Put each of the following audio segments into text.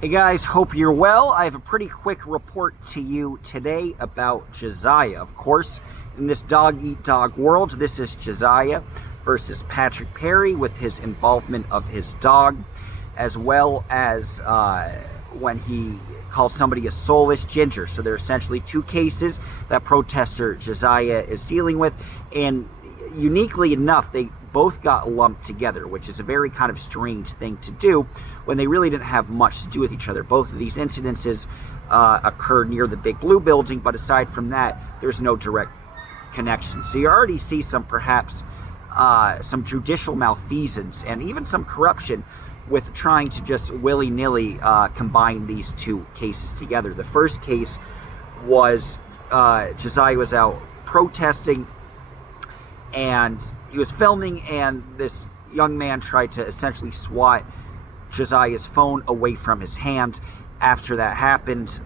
Hey guys, hope you're well. I have a pretty quick report to you today about Jasiah. Of course, in this dog-eat-dog world, this is Jasiah versus Patrick Perry with his involvement of his dog, as well as when he calls somebody a soulless ginger. So there are essentially two cases that protester Jasiah is dealing with, and uniquely enough, they both got lumped together, which is a very kind of strange thing to do when they really didn't have much to do with each other. Both of these incidences occurred near the Big Blue building, but aside from that, there's no direct connection. So you already see perhaps some judicial malfeasance and even some corruption with trying to just willy-nilly combine these two cases together. The first case was Jasiah was out protesting, and he was filming, and this young man tried to essentially swat Jasiah's phone away from his hand. After that happened,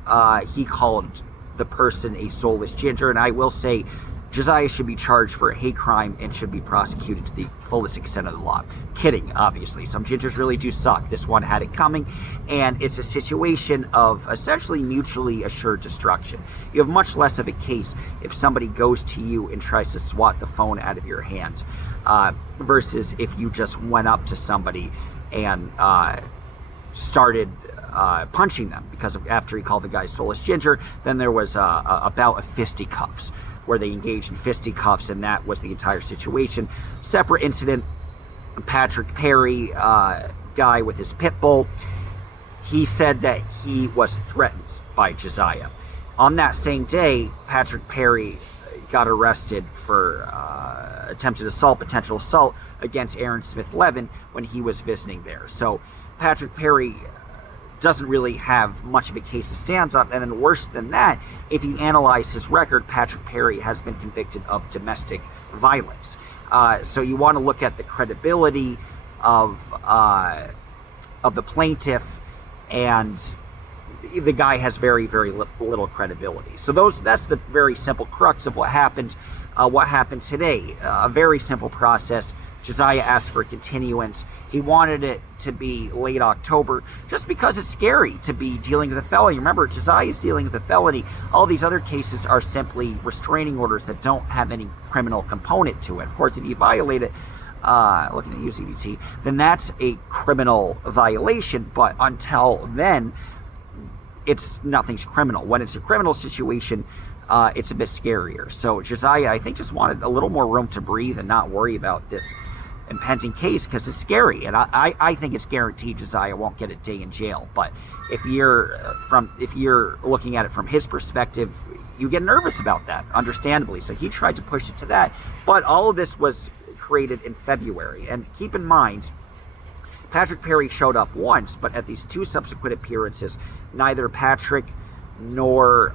he called the person a soulless ginger, and I will say Jasiah should be charged for a hate crime and should be prosecuted to the fullest extent of the law. Kidding, obviously. Some gingers really do suck. This one had it coming, and it's a situation of essentially mutually assured destruction. You have much less of a case if somebody goes to you and tries to swat the phone out of your hand versus if you just went up to somebody and started punching them, because after he called the guy soulless ginger, then there was a bout of fisticuffs where they engaged in fisticuffs, and that was the entire situation. Separate incident, Patrick Perry, guy with his pit bull, he said that he was threatened by Jasiah. On that same day, Patrick Perry got arrested for attempted assault, potential assault against Aaron Smith-Levin when he was visiting there. So Patrick Perry doesn't really have much of a case to stand on, and then worse than that, if you analyze his record, Patrick Perry has been convicted of domestic violence. So you want to look at the credibility of the plaintiff, and the guy has very, very little credibility. So that's the very simple crux of what happened. What happened today? A very simple process. Jasiah asked for a continuance. He wanted it to be late October just because it's scary to be dealing with a felony. Remember, Jasiah is dealing with a felony. All these other cases are simply restraining orders that don't have any criminal component to it. Of course, if you violate it, looking at UCDT, then that's a criminal violation. But until then, nothing's criminal. When it's a criminal situation, it's a bit scarier. So Jasiah, I think, just wanted a little more room to breathe and not worry about this impending case, because it's scary, and I think it's guaranteed Jasiah won't get a day in jail. But if you're looking at it from his perspective, you get nervous about that, understandably. So he tried to push it to that, but all of this was created in February. And keep in mind, Patrick Perry showed up once, but at these two subsequent appearances, neither Patrick nor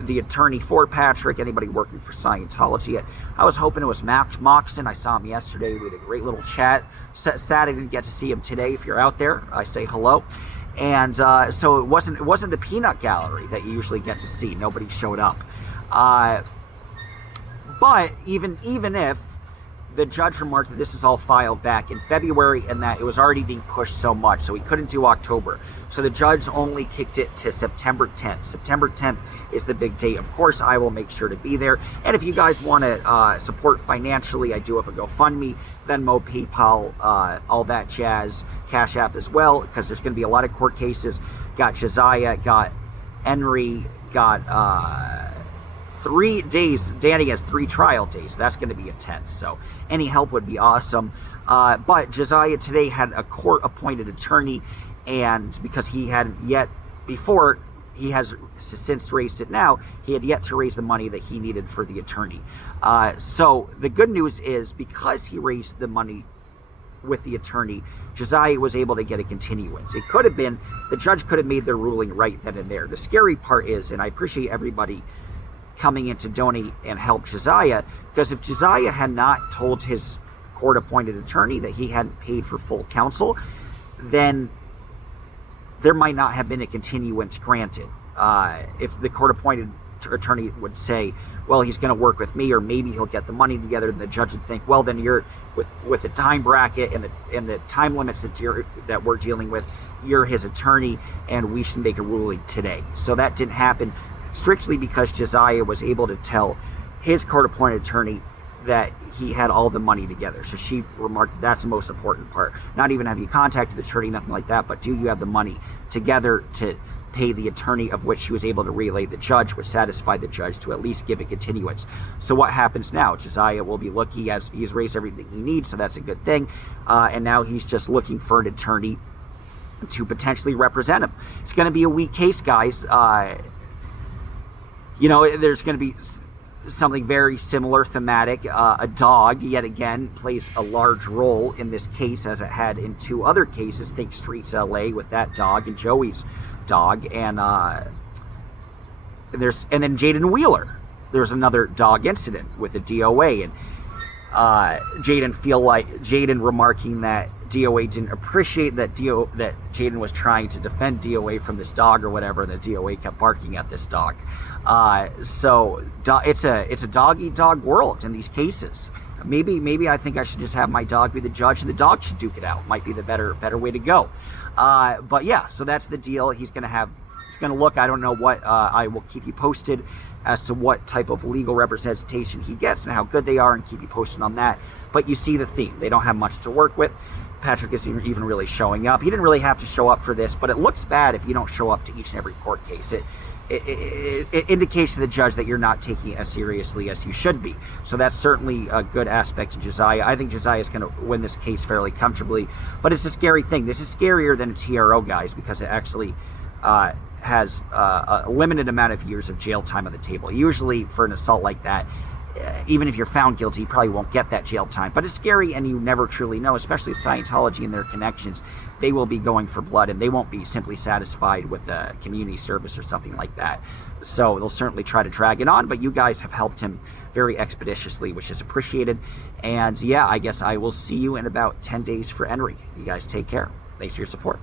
the attorney for Patrick, anybody working for Scientology. I was hoping it was Moxon. I saw him yesterday. We had a great little chat. Sad I didn't get to see him today. If you're out there, I say hello. And so it wasn't the peanut gallery that you usually get to see. Nobody showed up. But even if the judge remarked that this is all filed back in February and that it was already being pushed so much, so he couldn't do October. So the judge only kicked it to September 10th. September 10th is the big date. Of course, I will make sure to be there. And if you guys want to support financially, I do have a GoFundMe, Venmo, PayPal, all that jazz, Cash App as well, because there's going to be a lot of court cases. Got Jasiah, got Henry, got 3 days. Danny has 3 trial days. So that's going to be intense. So any help would be awesome. But Jasiah today had a court-appointed attorney, and because he hadn't yet before, he has since raised it now, he had yet to raise the money that he needed for the attorney. So the good news is, because he raised the money with the attorney, Jasiah was able to get a continuance. It could have been, the judge could have made their ruling right then and there. The scary part is, and I appreciate everybody coming in to donate and help Jasiah, because if Jasiah had not told his court-appointed attorney that he hadn't paid for full counsel, then there might not have been a continuance granted. If the court-appointed attorney would say, well, he's going to work with me, or maybe he'll get the money together, and the judge would think, well, then you're with the time bracket and the time limits that we're dealing with, you're his attorney, and we should make a ruling today. So that didn't happen, strictly because Jasiah was able to tell his court-appointed attorney that he had all the money together. So she remarked that's the most important part. Not even have you contacted the attorney, nothing like that, but do you have the money together to pay the attorney, of which she was able to relay the judge, which satisfied the judge to at least give a continuance. So what happens now? Jasiah will be looking, as he's raised everything he needs, so that's a good thing. And now he's just looking for an attorney to potentially represent him. It's going to be a weak case, guys. There's going to be something very similar thematic. A dog, yet again, plays a large role in this case, as it had in 2 other cases. Think Streets LA with that dog and Joey's dog, and then Jaden Wheeler. There's another dog incident with a DOA, and Jaden remarking that DOA didn't appreciate that Jaden was trying to defend DOA from this dog or whatever, and the DOA kept barking at this dog. So it's a dog-eat-dog world in these cases. Maybe I think I should just have my dog be the judge, and the dog should duke it out. Might be the better way to go. But yeah, so that's the deal. He's going to look. I don't know what. I will keep you posted as to what type of legal representation he gets and how good they are, and keep you posted on that. But you see the theme. They don't have much to work with. Patrick isn't even really showing up. He didn't really have to show up for this, but it looks bad if you don't show up to each and every court case. It indicates to the judge that you're not taking it as seriously as you should be. So that's certainly a good aspect to Jasiah. I think Jasiah is going to win this case fairly comfortably, but it's a scary thing. This is scarier than a TRO, guys, because it actually has a limited amount of years of jail time on the table. Usually for an assault like that, even if you're found guilty, you probably won't get that jail time. But it's scary, and you never truly know, especially Scientology and their connections. They will be going for blood, and they won't be simply satisfied with a community service or something like that. So they'll certainly try to drag it on, but you guys have helped him very expeditiously, which is appreciated. And yeah, I guess I will see you in about 10 days for Henry. You guys take care. Thanks for your support.